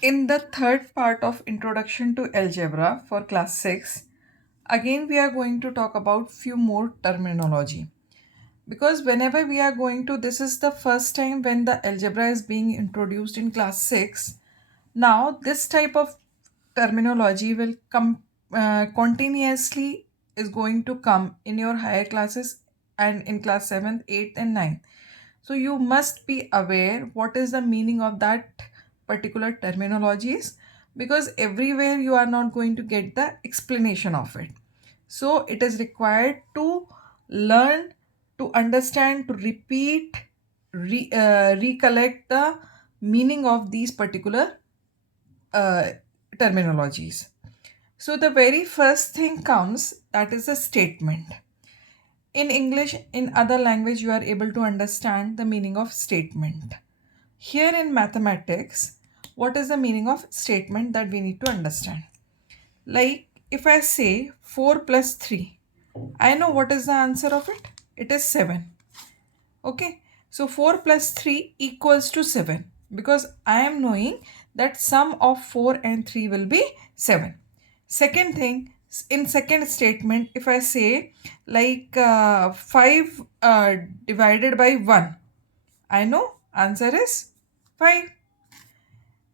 In the third part of Introduction to Algebra for class 6, again we are going to talk about few more terminology. Because whenever we are going to, this is the first time when the algebra is being introduced in class 6. Now this type of terminology will come continuously is going to come in your higher classes and in class 7th, 8th and 9th. So you must be aware what is the meaning of that particular terminologies, because everywhere you are not going to get the explanation of it. So it is required to learn, to understand, to repeat, recollect the meaning of these particular uh, terminologies. So the very first thing comes, that is a statement. In English, in other language, you are able to understand the meaning of statement. Here in mathematics, what is the meaning of statement that we need to understand? Like if I say 4 plus 3, I know what is the answer of it. It is 7. Okay. So 4 plus 3 equals to 7, because I am knowing that sum of 4 and 3 will be 7. Second thing, in second statement, if I say like 5 divided by 1, I know answer is 5.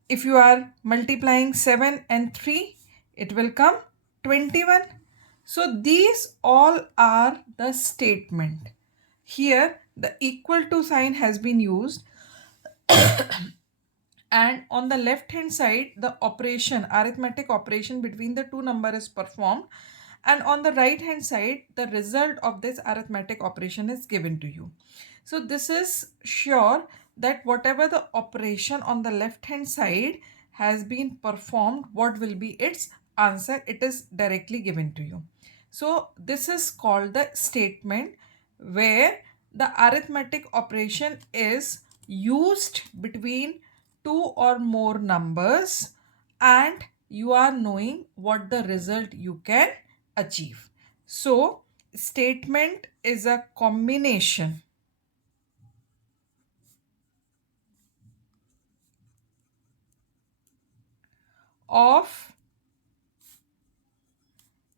If you are multiplying 7 and 3, it will come 21. So these all are the statement. Here the equal to sign has been used, and on the left hand side the operation, arithmetic operation between the two numbers is performed, and on the right hand side the result of this arithmetic operation is given to you. So this is sure that whatever the operation on the left hand side has been performed, what will be its answer, it is directly given to you. So this is called the statement, where the arithmetic operation is used between two or more numbers, and you are knowing what the result you can achieve. So statement is a combination of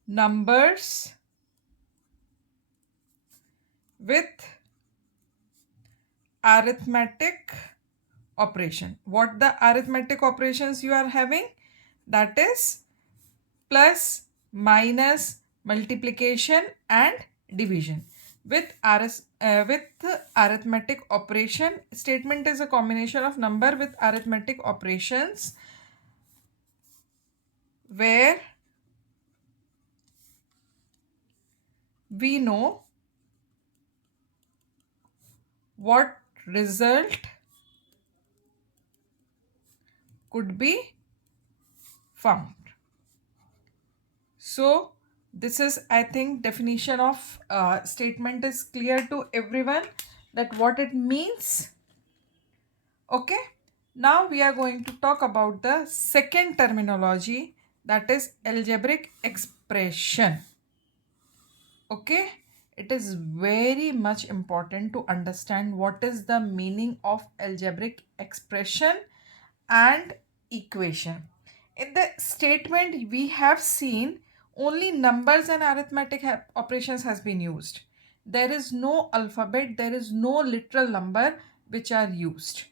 numbers with arithmetic operation. What the arithmetic operations you are having? That is plus, minus, multiplication and division. With arithmetic operation, statement is a combination of number with arithmetic operations where we know what result could be found. So this is, I think, definition of statement is clear to everyone that what it means. Okay. Now we are going to talk about the second terminology, that is algebraic expression. Okay. It is very much important to understand what is the meaning of algebraic expression and equation. In the statement we have seen only numbers and arithmetic operations has been used. There is no alphabet, there is no literal number which are used.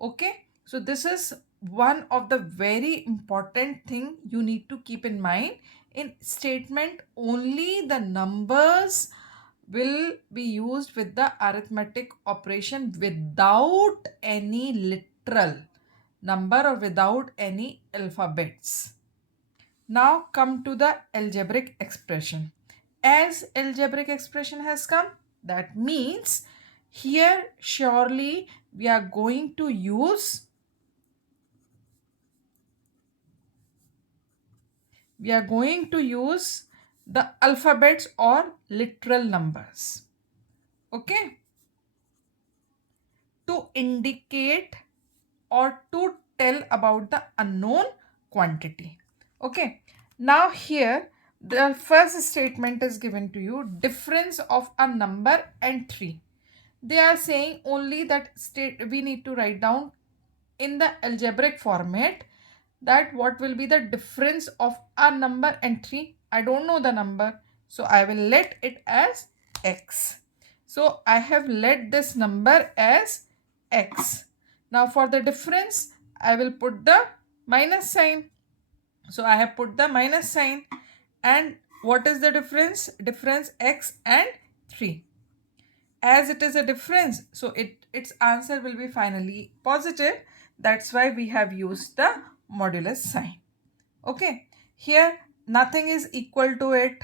Okay, so this is one of the very important thing you need to keep in mind. In statement, only the numbers will be used with the arithmetic operation without any literal number or without any alphabets. Now come to the algebraic expression. As algebraic expression has come, that means here surely we are going to use the alphabets or literal numbers. Okay, to indicate or to tell about the unknown quantity. Okay, now here the first statement is given to you, difference of a number and 3. They are saying only that we need to write down in the algebraic format that what will be the difference of a number and 3. I don't know the number, so I will let it as x. So I have let this number as x. Now for the difference, I will put the minus sign. So I have put the minus sign. And what is the difference? Difference x and 3. As it is a difference, so its answer will be finally positive. That's why we have used the modulus sign. Okay, here nothing is equal to it.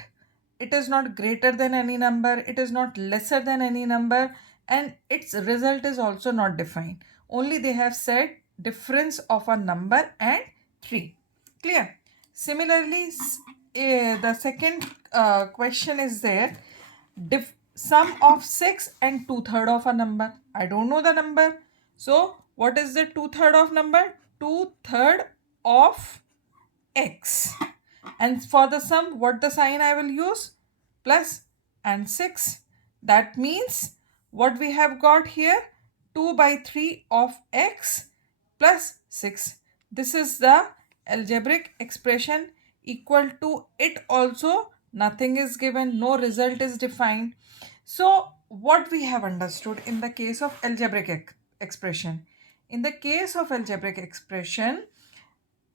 It is not greater than any number, it is not lesser than any number, and its result is also not defined. Only they have said difference of a number and 3. Clear? Similarly, the second question is there. Sum of 6 and 2/3 of a number. I don't know the number. So what is the 2/3 of number? 2/3 of x. And for the sum, what the sign I will use? Plus and 6. That means what we have got here? 2 by 3 of x plus 6. This is the algebraic expression. Equal to it also nothing is given, no result is defined. So what we have understood in the case of algebraic expression? In the case of algebraic expression,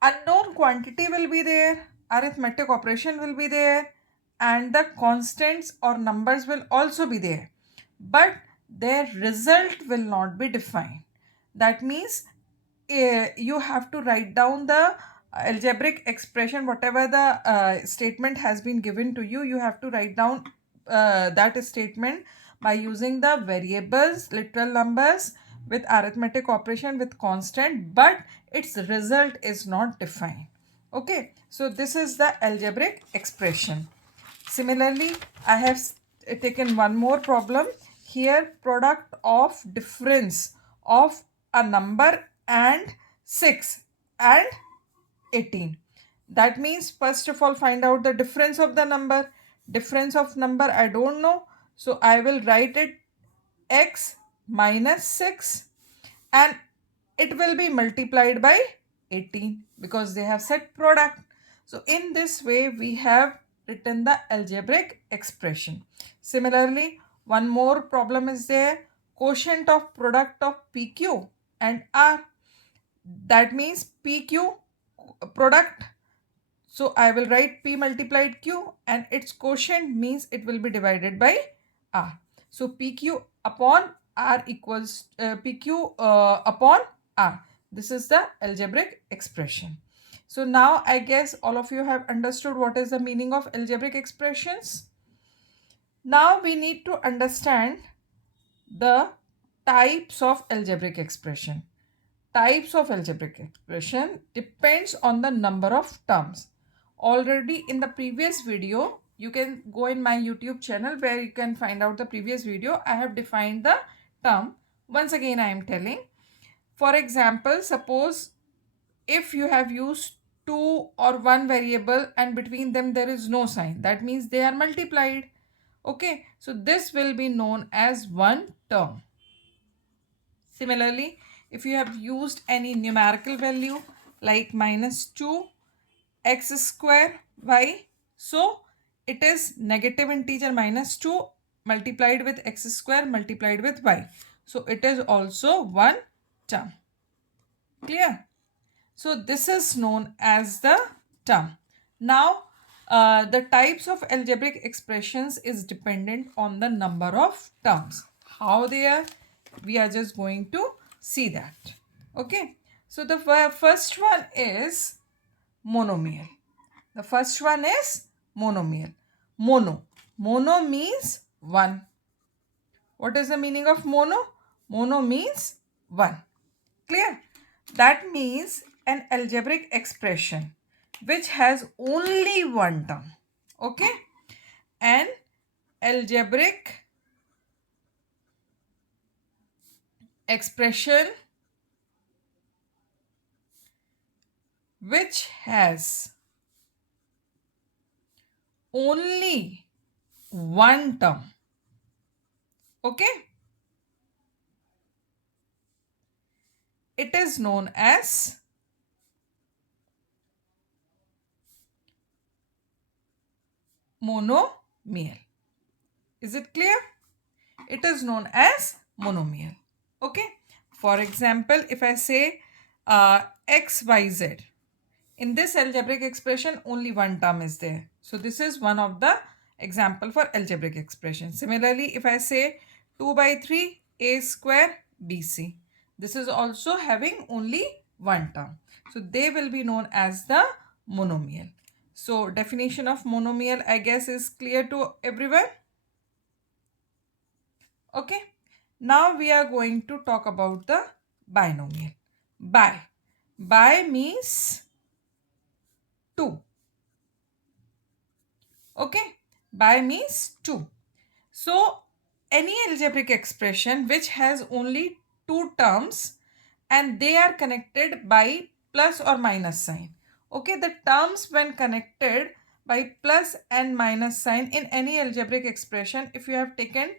unknown quantity will be there, arithmetic operation will be there, and the constants or numbers will also be there, but their result will not be defined. That means you have to write down the algebraic expression, whatever the statement has been given to you. You have to write down that statement by using the variables, literal numbers with arithmetic operation with constant, but its result is not defined. Okay, so this is the algebraic expression. Similarly, I have taken one more problem here. Product of difference of a number and 6 and 18. That means first of all find out the difference of the number. Difference of number I don't know, so I will write it x minus 6, and it will be multiplied by 18 because they have said product. So in this way we have written the algebraic expression. Similarly, one more problem is there. Quotient of product of PQ and R. That means PQ product. So I will write P multiplied Q, and its quotient means it will be divided by R. So PQ upon R equals PQ upon R. This is the algebraic expression. So now I guess all of you have understood what is the meaning of algebraic expressions. Now we need to understand the types of algebraic expression. Types of algebraic expression depends on the number of terms. Already in the previous video, you can go in my YouTube channel where you can find out the previous video. I have defined the term. Once again I am telling. For example, suppose if you have used two or one variable and between them there is no sign, that means they are multiplied. Okay, so this will be known as one term. Similarly, if you have used any numerical value like minus 2 x square y, so it is negative integer minus 2 multiplied with x square multiplied with y. So it is also one term. Clear? So this is known as the term. Now the types of algebraic expressions is dependent on the number of terms. How they are? We are just going to see that. Okay. So the first one is monomial. The first one is monomial. Mono. Mono means one. What is the meaning of mono? Mono means one. Clear? That means an algebraic expression which has only one term. Okay? An algebraic expression which has only one term. Okay? It is known as monomial. Is it clear? It is known as monomial. Okay. For example, if I say x, y, z, in this algebraic expression, only one term is there. So this is one of the example for algebraic expression. Similarly, if I say 2 by 3 a square bc, this is also having only one term. So they will be known as the monomial. So definition of monomial, I guess, is clear to everyone. Okay. Now we are going to talk about the binomial. Bi means 2. Okay. Bi means 2. So any algebraic expression which has only two terms and they are connected by plus or minus sign. Okay, the terms when connected by plus and minus sign in any algebraic expression, if you have taken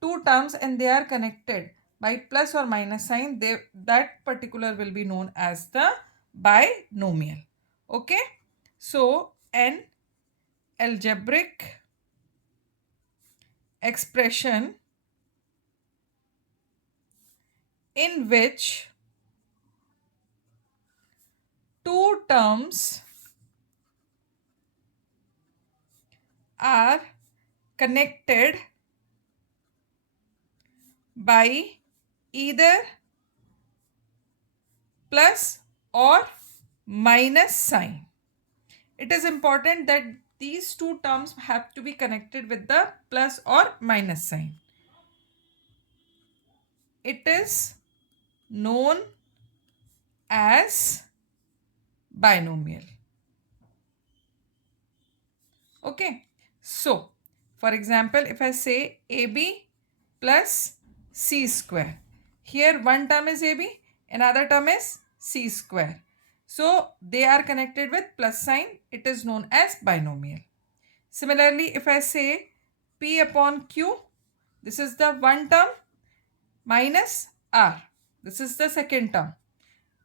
two terms and they are connected by plus or minus sign, that particular will be known as the binomial. Okay, so an algebraic expression in which two terms are connected by either plus or minus sign. It is important that these two terms have to be connected with the plus or minus sign. It is known as binomial. Okay. So, for example, if I say AB plus C square. Here one term is AB, another term is C square. So, they are connected with plus sign. It is known as binomial. Similarly, if I say P upon Q, this is the one term, minus R. This is the second term.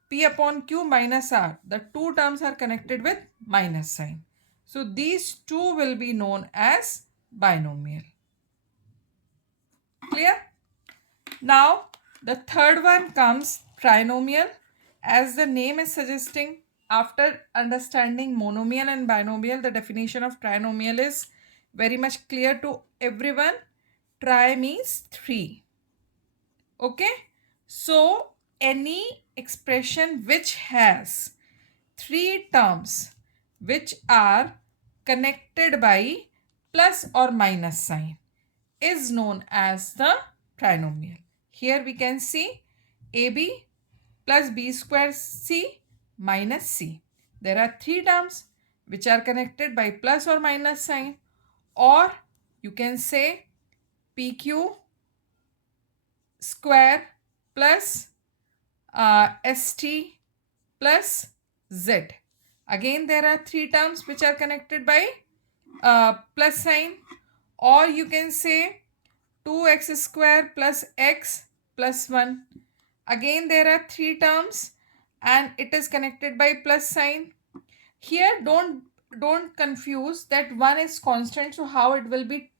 P upon Q minus R. The two terms are connected with minus sign. So these two will be known as binomial. Clear? Now the third one comes trinomial. As the name is suggesting, after understanding monomial and binomial, the definition of trinomial is very much clear to everyone. Tri means 3. Okay, so any expression which has three terms which are connected by plus or minus sign is known as the trinomial. Here we can see AB plus B square C minus C. There are three terms which are connected by plus or minus sign, or you can say PQ square plus ST plus Z. Again, there are three terms which are connected by plus sign, or you can say 2x square plus x plus 1. Again, there are three terms and it is connected by plus sign. Here, don't confuse that one is constant, so how it will be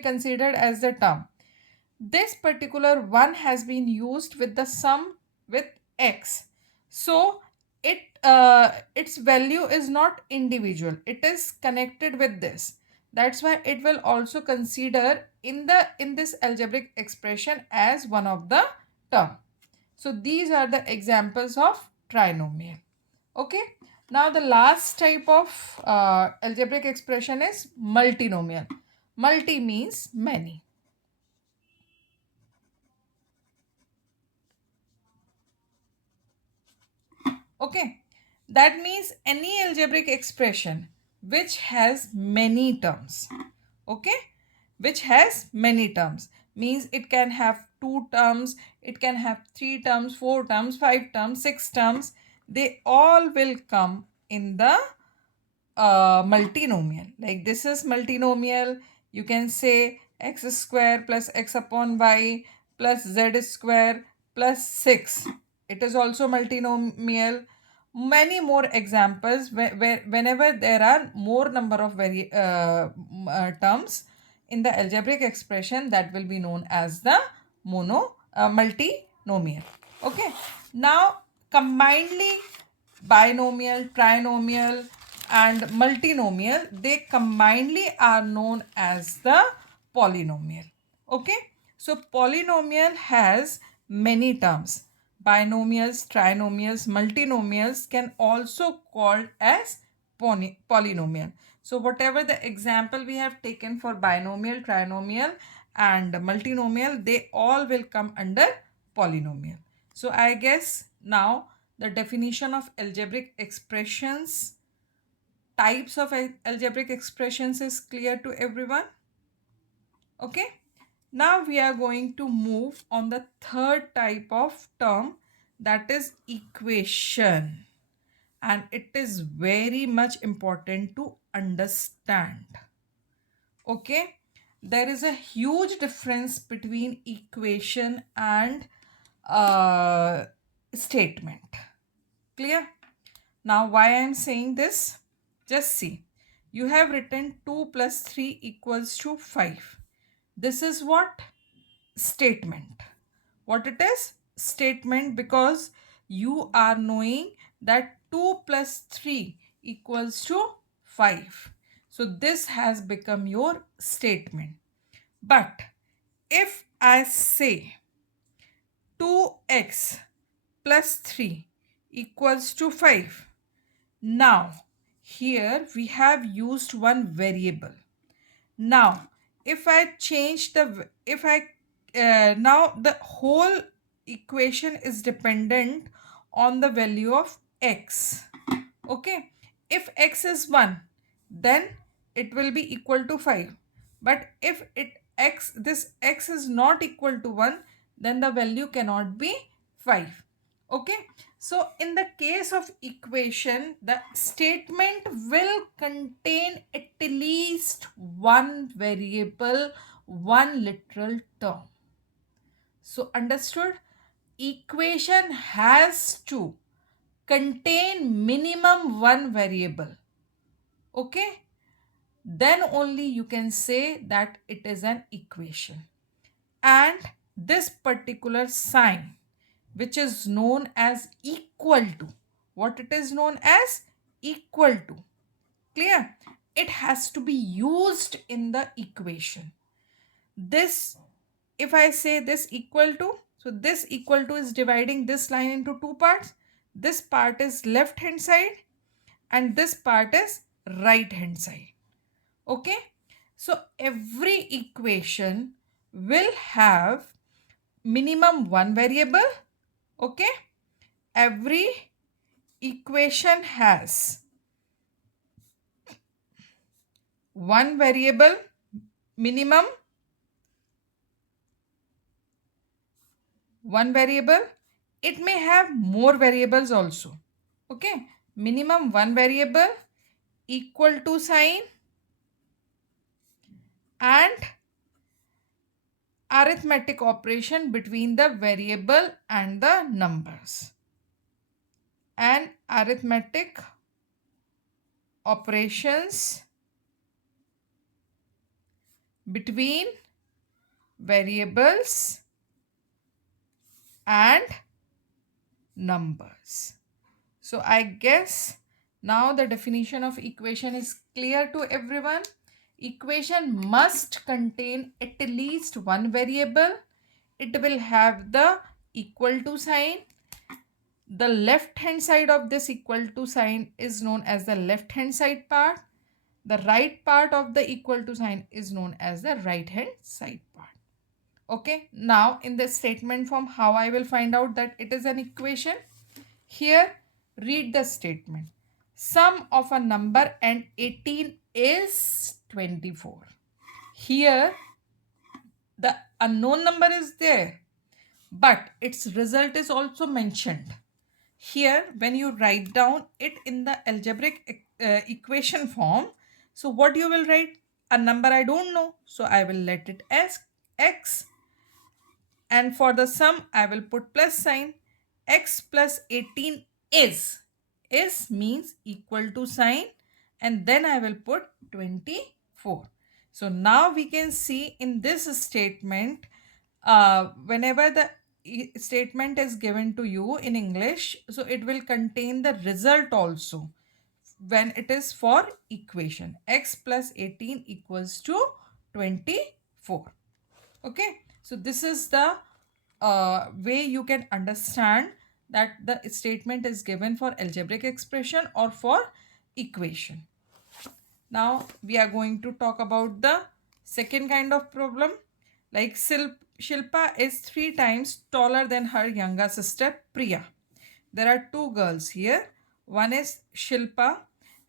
considered as the term. This particular one has been used with the sum with x. So its value is not individual. It is connected with this. That's why it will also consider in this algebraic expression as one of the term. So these are the examples of trinomial. Okay. Now the last type of algebraic expression is multinomial. Multi means many. Okay, that means any algebraic expression which has many terms. Okay, which has many terms means it can have two terms, it can have three terms, four terms, five terms, six terms. They all will come in the multinomial. Like this is multinomial. You can say x square plus x upon y plus z square plus 6. It is also multinomial. many more examples whenever there are more number of terms in the algebraic expression, that will be known as the multinomial. Okay, now combinedly binomial, trinomial and multinomial, they combinedly are known as the polynomial. Okay, so polynomial has many terms. Binomials, trinomials, multinomials can also called as polynomial. So whatever the example we have taken for binomial, trinomial and multinomial, they all will come under polynomial. So I guess now the definition of algebraic expressions, types of algebraic expressions is clear to everyone. Okay. Now we are going to move on the third type of term, that is equation, and it is very much important to understand. Okay, there is a huge difference between equation and statement. Clear? Now why I am saying this? Just see. You have written 2 plus 3 equals to 5. This is what? Statement. What it is? Statement, because you are knowing that 2 plus 3 equals to 5. So this has become your statement. But if I say 2x plus 3 equals to 5, now here we have used one variable. Now if I change the, if I now the whole equation is dependent on the value of x. Okay, if x is 1, then it will be equal to 5. But if this x is not equal to 1, then the value cannot be 5. Okay, so in the case of equation, the statement will contain at least one variable, one literal term. So understood? Equation has to contain minimum one variable. Okay, then only you can say that it is an equation. And this particular sign, which is known as equal to, what it is known as? Equal to. Clear? It has to be used in the equation. This, if I say this equal to, so this equal to is dividing this line into two parts. This part is left hand side and this part is right hand side. Okay, so every equation will have minimum one variable. Okay, every equation has one variable minimum, one variable. It may have more variables also. Okay, minimum one variable, equal to sign, and arithmetic operation between the variable and the numbers. And arithmetic operations between variables and numbers. So I guess now the definition of equation is clear to everyone. Equation must contain at least one variable. It will have the equal to sign. The left hand side of this equal to sign is known as the left hand side part. The right part of the equal to sign is known as the right hand side part. Okay, now in the statement form, how I will find out that it is an equation? Here, read the statement. Sum of a number and 18 is 24. Here, the unknown number is there, but its result is also mentioned. Here, when you write down it in the algebraic equation form, so what you will write? A number I don't know, so I will let it as x. And for the sum, I will put plus sign. X plus 18 is. is means equal to sign, and then I will put 24. So now we can see in this statement, whenever the statement is given to you in English, so it will contain the result also when it is for equation x plus 18 equals to 24. Okay, so this is the way you can understand that the statement is given for algebraic expression or for equation. Now we are going to talk about the second kind of problem. Like Shilpa is 3 times taller than her younger sister Priya. There are two girls here. One is Shilpa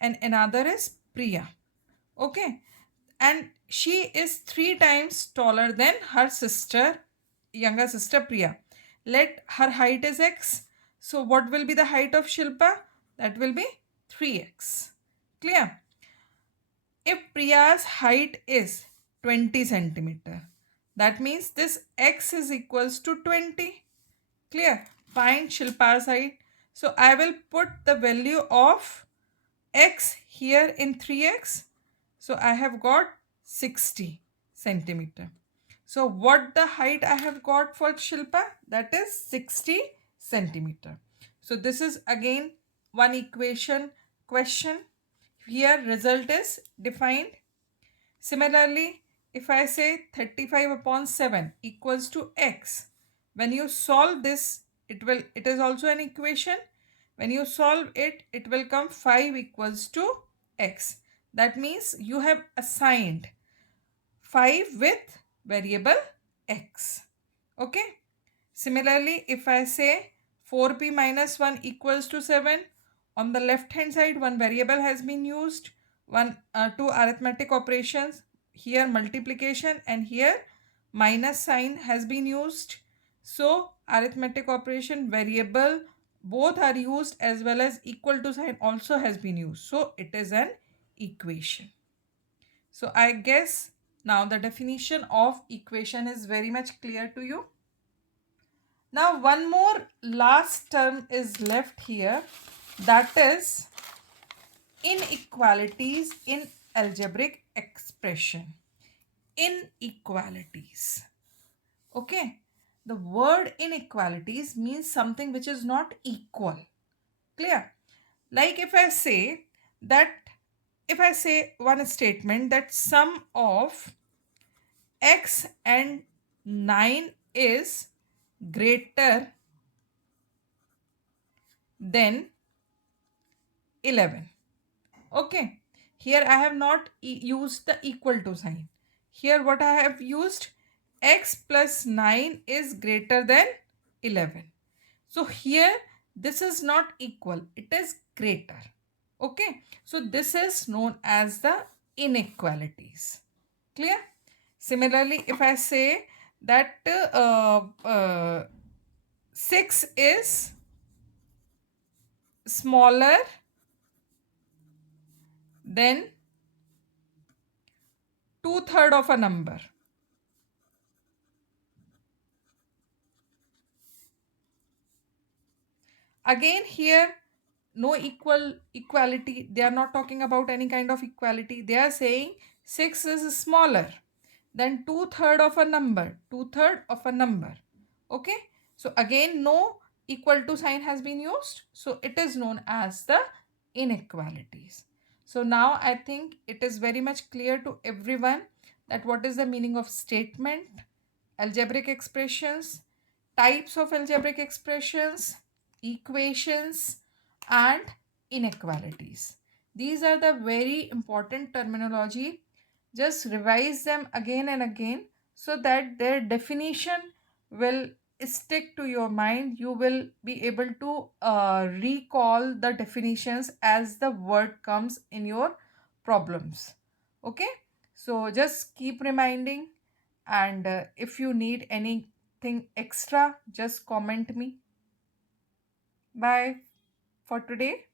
and another is Priya. Okay. And she is 3 times taller than her sister, younger sister Priya. Let her height is x. So what will be the height of Shilpa? That will be 3x. Clear? If Priya's height is 20 centimeter, that means this x is equals to 20. Clear? Find Shilpa's height. So I will put the value of x here in 3x. So I have got 60 centimeter. So what the height I have got for Shilpa? That is 60 centimeter. So this is again one equation question. Here result is defined. Similarly, if I say 35 upon 7 equals to x, when you solve this, it is also an equation. When you solve it, it will come 5 equals to x. That means you have assigned 5 with variable x. Okay. Similarly, if I say 4p minus 1 equals to 7, on the left hand side one variable has been used, two arithmetic operations, here multiplication and here minus sign has been used. So arithmetic operation, variable, both are used, as well as equal to sign also has been used. So it is an equation. So I guess now the definition of equation is very much clear to you. Now one more last term is left here, that is inequalities in algebraic expression. Inequalities. Okay. The word inequalities means something which is not equal. Clear? Like if I say one statement that sum of x and 9 is greater than 11. Okay, here I have not used the equal to sign. Here what I have used, x plus 9 is greater than 11. So here this is not equal, it is greater. Okay, so this is known as the inequalities. Clear? Similarly, if I say that 6 is smaller than 2/3 of a number. Again here no equality. They are not talking about any kind of equality. They are saying 6 is smaller than 2/3 of a number. 2/3 of a number. Okay. So again no equal to sign has been used. So it is known as the inequalities. So now I think it is very much clear to everyone that what is the meaning of statement, algebraic expressions, types of algebraic expressions, equations, and inequalities. These are the very important terminology. Just revise them again and again so that their definition will stick to your mind. You will be able to recall the definitions as the word comes in your problems. Okay, so just keep reminding, and if you need anything extra, just comment me. Bye for today.